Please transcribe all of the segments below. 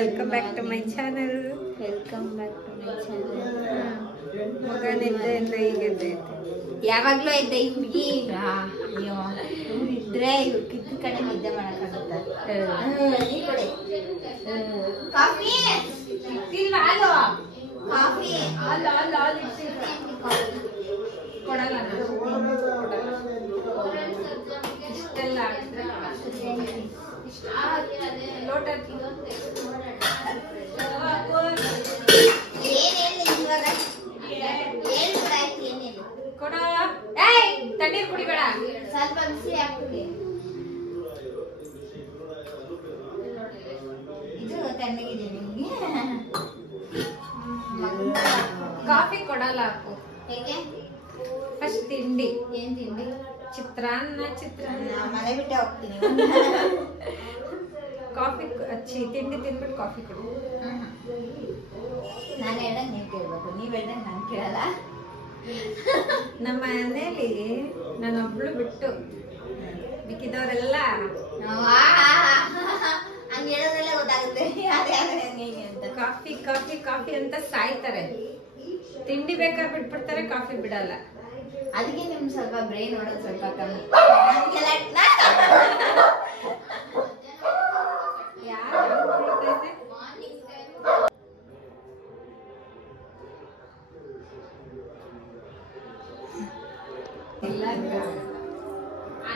Welcome back to my channel. ಮಗನ ಎದ್ದೆ ಈಗ ಎದ್ದೈತೆ. ಯಾವಾಗ್ಲೂ ಎದ್ದೆ ಈ ಹುಡುಗಿ ಇದ್ರೆ ಕಿತ್ತ ಕಡೆ ನಿದ್ದೆ ಮಾಡಕ್ಕಾಗುತ್ತ. ಕಾಫಿ ಹಾಲು ಕಾಫಿ ಕೊಡಲ್ಲ ಇಷ್ಟೆಲ್ಲ ಲೋಟ ಕೊಡ. ತಣ್ಣೀರ್ ಕುಡಿಬೇಡ, ಸ್ವಲ್ಪ ಬಿಸಿ ಹಾಕ್ಬಿಡಿ. ಇದು ತಣ್ಣಗಿದೆ ನಿಮ್ಗೆ. ಕಾಫಿ ಕೊಡಲ್ಲ ಹಾಕು. ಹೇಗೆ? ಫಸ್ಟ್ ತಿಂಡಿ. ಏನ್ ತಿಂಡಿ? ಚಿತ್ರಾನ್ನ. ಮನೆ ಬಿಟ್ಟೆ ಹೋಗ್ತೀನಿ. ಕಾಫಿ ತಿಂಡಿ ತಿನ್ಬಿಟ್ಟು ಕಾಫಿ ಕೊಡು. ನಾನು ಹೇಳ್ದಂಗೆ ನೀವ್ ಕೇಳ್ಬೇಕು, ನೀವ್ ಹೇಳ್ದಂಗೆ ನಾನು ಕೇಳಲ್ಲ. ನಮ್ಮ ಮನೇಲಿ ನಾನೊಬ್ಳು ಬಿಟ್ಟು ಮಿಕ್ಕಿದವರೆಲ್ಲ ಹಂಗ ಹೇಳೋದೆಲ್ಲ ಗೊತ್ತಾಗುತ್ತೆ ಅಂತ. ಕಾಫಿ ಕಾಫಿ ಕಾಫಿ ಅಂತ ಸಾಯ್ತಾರೆ. ತಿಂಡಿ ಬೇಕಾದ್ರೆ ಬಿಟ್ಬಿಡ್ತಾರೆ, ಕಾಫಿ ಬಿಡಲ್ಲ. ಅದಕ್ಕೆ ನಿಮ್ ಸ್ವಲ್ಪ ಬ್ರೈನ್ ನೋಡೋದು ಸ್ವಲ್ಪ ಕಮ್ಮಿ.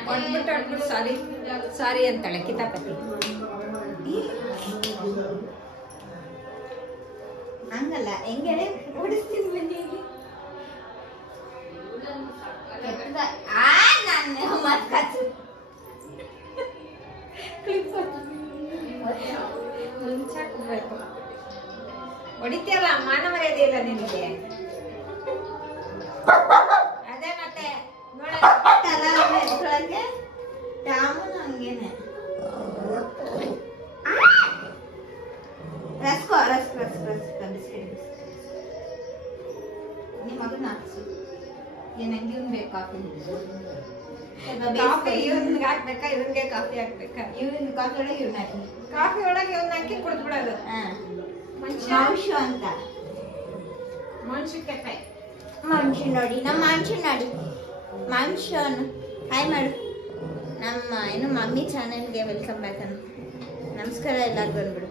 ಹೊಡ್ಬಿಟ್ಟು ಸಾರಿ ಅಂತಾಳೆ ಕಿತಾಪತಿ. ಹಂಗಲ್ಲ, ಹೆಂಗೇಳಿ ಓಡಿಸ್ತೀನಿ ಮನೆಯಲ್ಲಿ. ನಾನು ಮುಂಚಾಕ್ಬೇಕು. ಹೊಡಿತೀಯಲ್ಲ, ಮಾನ ಮರ್ಯಾದೆ ಇಲ್ಲ ನಿನಗೆ. ಅದೇ ಮತ್ತೆ ನೋಡಕ್ಕೆ ರಾಮನು ಹಂಗೇನೆ. ರಸ್ಕೋ ರಸ್ಕ್ ಬಿಸ್ಕೆಟ್ ನಿಮ್ಮ ಮಗನ ಹಾಕ್ಸು. ನಂಗೆ ಇವ್ನು ಬೇಕು ಕಾಫಿ. ಕಾಫಿ ಇವ್ನಿಗೆ ಹಾಕ್ಬೇಕಾ, ಇವ್ನಿಗೆ ಕಾಫಿ ಹಾಕ್ಬೇಕಾ? ಇವ್ನ ಕಾಫಿ ಒಳಗೆ ಇವ್ನ ಹಾಕಿ, ಕಾಫಿ ಒಳಗೆ ಇವ್ನ ಹಾಕಿ ಕುಡಿದ್ಬಿಡೋದು. ಮಾಂಶ ಅಂತ ಮನುಷ್ಯ ಕೆಫೆ. ಮಾಂಶ ನೋಡಿ, ನಮ್ಮ ಮಾಂಶ ನೋಡಿ. ಮಾಂಶನ್ ಹಾಯ್ ಮಾಡು. ನಮ್ಮ ಏನು ಮಮ್ಮಿ ಚಾನೆಲ್ಗೆ ವೆಲ್ಕಮ್ ಬ್ಯಾಕ್ ಅನ್ನು. ನಮಸ್ಕಾರ ಎಲ್ಲರಿಗೂ ಅಂದ್ಬಿಡು.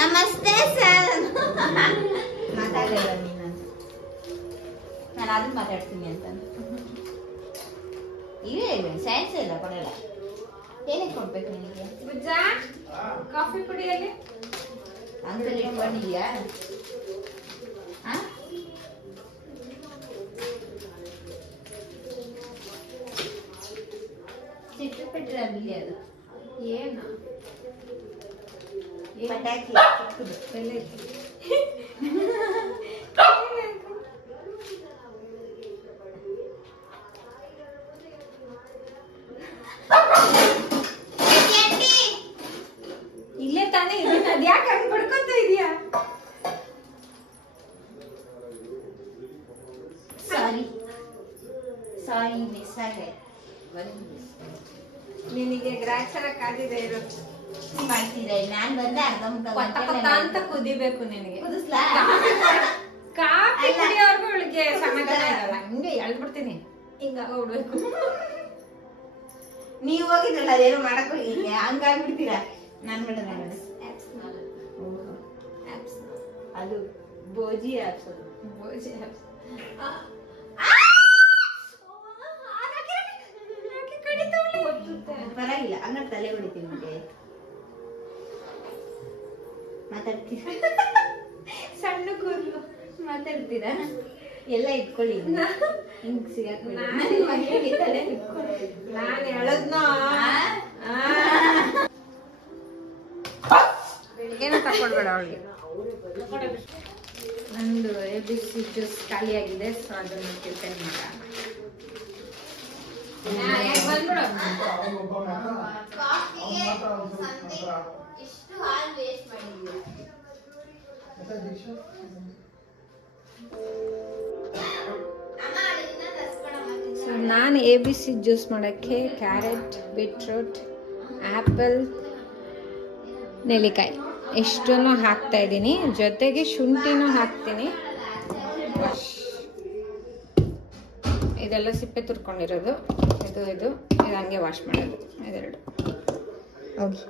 ನಮಸ್ತೆ ಸರ್. ಮಾತಾಡಲ್ಲ ನೀನು, ನಾನು ಅದನ್ನ ಮಾತಾಡ್ತೀನಿ ಅಂತ. ಇವೇ ಸೈನ್ಸ್ ಇಲ್ಲ ಕೊಡಲ್ಲ. ಏನಕ್ಕೆ ಕೊಡ್ಬೇಕು ನಿನಗೆ? ಬುಜ್ಜ ಕಾಫಿ ಕುಡಿಯಲ್ಲಿ ಅಂಕಲ್ ಇಟ್ಕೊಂಡಿದ್ಯಾ? ಸಿಟ್ಟು ಬಿಟ್ರೆ ಬಿಲ್ಲಿ ಅದು ಏನು ಪಟಾಕಿ ಬೆಲೆ. ಇಲ್ಲೇ ತಾನೇ ಇದನ್ನ ಅದ್ಯಾಕೆ ಹಂಗ್ ಪಡ್ಕೊತ ಇದೀಯಾ? ಸಾರಿ ಮಿಸ್ ಆಗಿದೆ. ನಿನಗೆ ಗ್ರಾಚಾರ ಕಾದಿದೆ ಇರೋ ಮಾಡ್ತಿದ್ದೆ. ನಾನ್ ಬಂದೆ ಅರ್ಧ ಮುಖ ಅಂತ ಕುದಿಬೇಕು ನಿನಗೆ. ಕುದಿಸ್ಲಾ? ಕಾಫಿ ಕುಡಿಯೋರ್ಗು ಇವಳಿಗೆ ಸಮಾಧಾನ ಇರಲ್ಲ. ಹಿಂಗೆ ಎಳ್ದ್ಬಿಡ್ತೀನಿ, ಹಿಂಗ ಹೋಗ್ಬಿಡ್ಬೇಕು. ನೀವ್ ಹೋಗಿದ್ರಲ್ಲ, ಅದೇನು ಮಾಡಕ್ ಹೋಗಿ ಹಂಗಾಗ್ಬಿಡ್ತೀರಾ. ನಾನ್ ಬಿಡೋಣ ಅದು ಬೋಜಿ ಆಪ್ಸ್. ಬೋಜಿ ಆಪ್ಸ್ ಪರವಾಗಿಲ್ಲ, ಹಂಗ ತಲೆ ಹೊಡಿತೀನಿ. ನಿಮಗೆ ಮಾತಾಡ್ತೀರಾ? ಸಣ್ಣ ಕೂದಲು ಮಾತಾಡ್ತೀರಾ? ಎಲ್ಲ ಇಟ್ಕೊಳ್ಳಿ, ಹಿಂಗ್ ಸಿಗಾಕ್ಬಿಡಿ. ತಲೆ ನಾನು ಹೇಳದ್ನೋ ಏನೋ ತಕೊಡ್ಬೇಡ ಅವಳಿಗೆ. ನಂದು ABC ಜ್ಯೂಸ್ ಖಾಲಿ ಆಗಿದೆ, ಸೊ ಅದನ್ನು ಟಿಫನ್ ಮಾಡೋಣ. ನಾನು ABC ಜ್ಯೂಸ್ ಮಾಡೋಕ್ಕೆ ಕ್ಯಾರೆಟ್, ಬೀಟ್ರೂಟ್, ಆ್ಯಪಲ್, ನೆಲ್ಲಿಕಾಯಿ ಇಷ್ಟನ್ನು ಹಾಕ್ತಾ ಇದ್ದೀನಿ, ಜೊತೆಗೆ ಶುಂಠಿನೂ ಹಾಕ್ತೀನಿ. ಇದೆಲ್ಲ ಸಿಪ್ಪೆ ತುರ್ಕೊಂಡಿರೋದು, ಇದು ಹಂಗೆ ವಾಶ್ ಮಾಡೋದು, ಇದೆರಡು ಹೋಗಿ.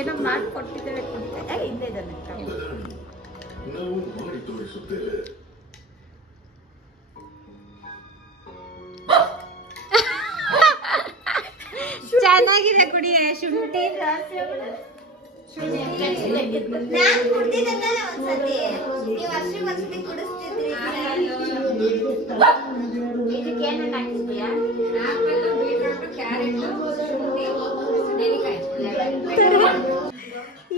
ಏನೋ ಮಾಡಿಕೊಟ್ಟಿದ್ದೇವೆ ಹಿಂದೆ ಚೆನ್ನಾಗಿದೆ ಕುಡಿ. ಶುಂಠಿ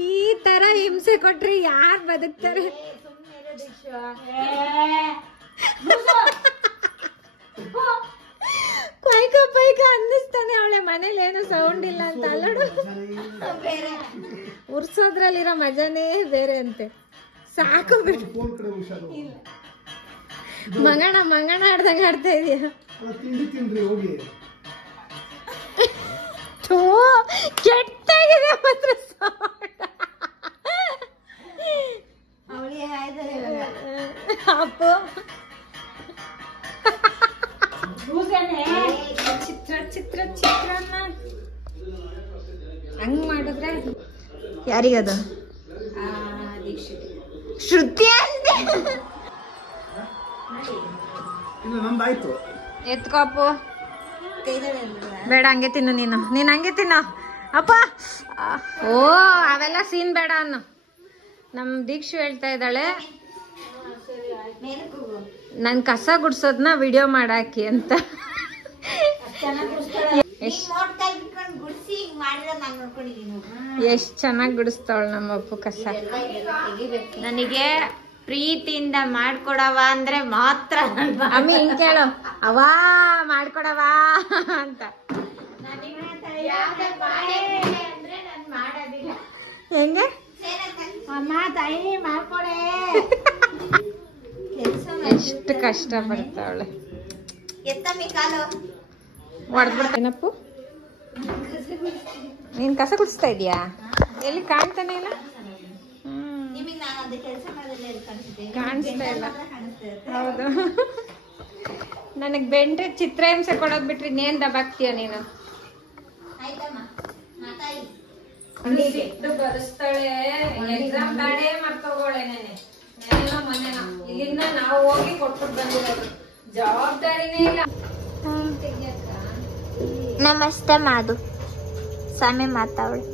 ಈ ತರ ಹಿಂಸೆ ಕೊಟ್ರೆ ಯಾರು ಬದುಕ್ತಾರೆ? ಪೈಕ ಪೈಕ ಅನ್ನಿಸ್ತಾನೆ. ಅವಳೆ ಮನೇಲಿ ಏನು ಸೌಂಡ್ ಇಲ್ಲ ಅಂತ ಅಲ್ಲೋಡು. ಉರ್ಸೋದ್ರಲ್ಲಿರೋ ಮಜಾನೇ ಬೇರೆ ಅಂತೆ. ಸಾಕು ಬಿಡು. ಮಂಗಣ ಮಂಗಣ ಆಡ್ದಂಗ ಆಡ್ತಾ ಇದೀಯ. ಕೆಟ್ಟಾಗಿದೆ ಮಾತ್ರ ಅಪ್ಪು. ಚಿತ್ರಾನ್ನ ಹಂಗ್ ಮಾಡಿದ್ರೆ ಯಾರಿಗದು? ಶ್ರುತಿ ಎತ್ಕೋಪು. ಬೇಡ ಹಂಗೆ ತಿನ್ನು ನೀನು ಹಂಗೆ ತಿನ್ನು ಅಪ್ಪ. ಓ ಅವೆಲ್ಲ ಸೀನ್ ಬೇಡ ಅನ್ನು. ನಮ್ ದೀಕ್ಷು ಹೇಳ್ತಾ ಇದ್ದಾಳೆ ನನ್ ಕಸ ಗುಡ್ಸೋದ್ನ ವಿಡಿಯೋ ಮಾಡಾಕಿ ಅಂತ. ಎಷ್ಟ್ ಚೆನ್ನಾಗಿ ಗುಡಿಸ್ತಾವಳು ನಮ್ಮಪ್ಪು ಕಸ. ನನಗೆ ಪ್ರೀತಿಯಿಂದ ಮಾಡ್ಕೊಡವ ಅಂದ್ರೆ ಮಾತ್ರ ಅಮ್ಮಿ ಹಿಂಗ್ ಕೇಳು, ಅವಾ ಮಾಡ್ಕೊಡವ ಅಂತ. ಹೆಂಗೆ ಅಮ್ಮ ತಾಯಿ ಮಾಡ್ಕೊಡೆ. ಎಷ್ಟು ಕಷ್ಟ ಪಡ್ತಾವಳೆ. ಹೊಡೆದ್ಬಿಡ್ತೇನಪ್ಪು. ನೀನ್ ಕಸ ಗುಡಿಸ್ತಾ ಇದೀಯಾ? ಎಲ್ಲಿ ಕಾಣ್ತಾನೆ ಇಲ್ಲ. ಕಾಣಿಸ್ತಾ ಇಲ್ಲ. ಹೌದು. ನನಗ್ ಬೆಂಡ್ರೆ ಚಿತ್ರಹಿಂಸೆ ಕೊಡೋದ್ ಬಿಟ್ರಿ ಇನ್ನೇನ್ ದಬಾಕ್ತೀಯ ನೀನು? ಬರೆಸ್ತಾಳೆ. ಎಕ್ಸಾಮ್ ಬ್ಯಾಡೇ ಮಾಡ್ಕೋಗೋಳೆ. ನೆನೆನೋ ಮೊನ್ನೆನೋ ಇಲ್ಲಿಂದ ನಾವು ಹೋಗಿ ಕೊಟ್ಬಿಟ್ಟು ಬಂದಿರೋದು. ಜವಾಬ್ದಾರಿನೇ ಇಲ್ಲ. ನಮಸ್ತೆ ಮಾದು ಸಾಮೆ ಮಾತಾವಳು.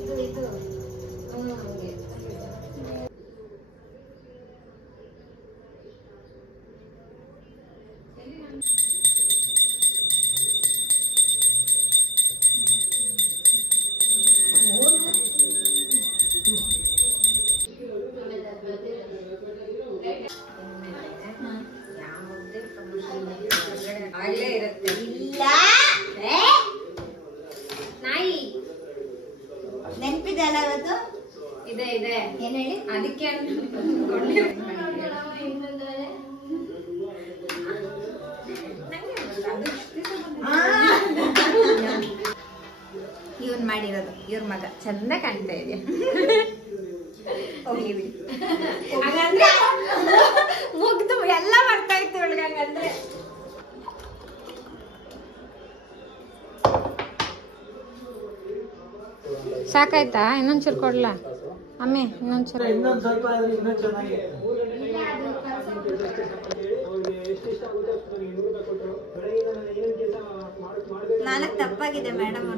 ನಾಯಿ ನೆನಪಿದೆ ಅಲ್ಲ ಇವತ್ತು? ಇದೆ ಇದೆ. ಏನ್ ಹೇಳಿ? ಅದಕ್ಕೆ ಇವನ್ ಮಾಡಿರೋದು ಇವ್ರ ಮಗ ಚಂದ ಕಾಣ್ತಾ ಇದೆಯಾ? ಹೋಗ್ಲಿ ಬಿಡಿ. ಹಾಗಂದ್ರೆ ಮುಗ್ದು ಎಲ್ಲ ಮಾಡ್ತಾ ಸಾಕಾಯ್ತಾ? ಇನ್ನೊಂಚೂರು ಕೊಡ್ಲಾ ಅಮ್ಮಿ? ಇನ್ನೊಂಚೂರು. ಇನ್ನೊಂದು ಸ್ವಲ್ಪ ಆದ್ರೆ ಇನ್ನೂ ಚೆನ್ನಾಗಿ. ನಾಲ್ಕು ತಪ್ಪಾಗಿದೆ ಮೇಡಮ್.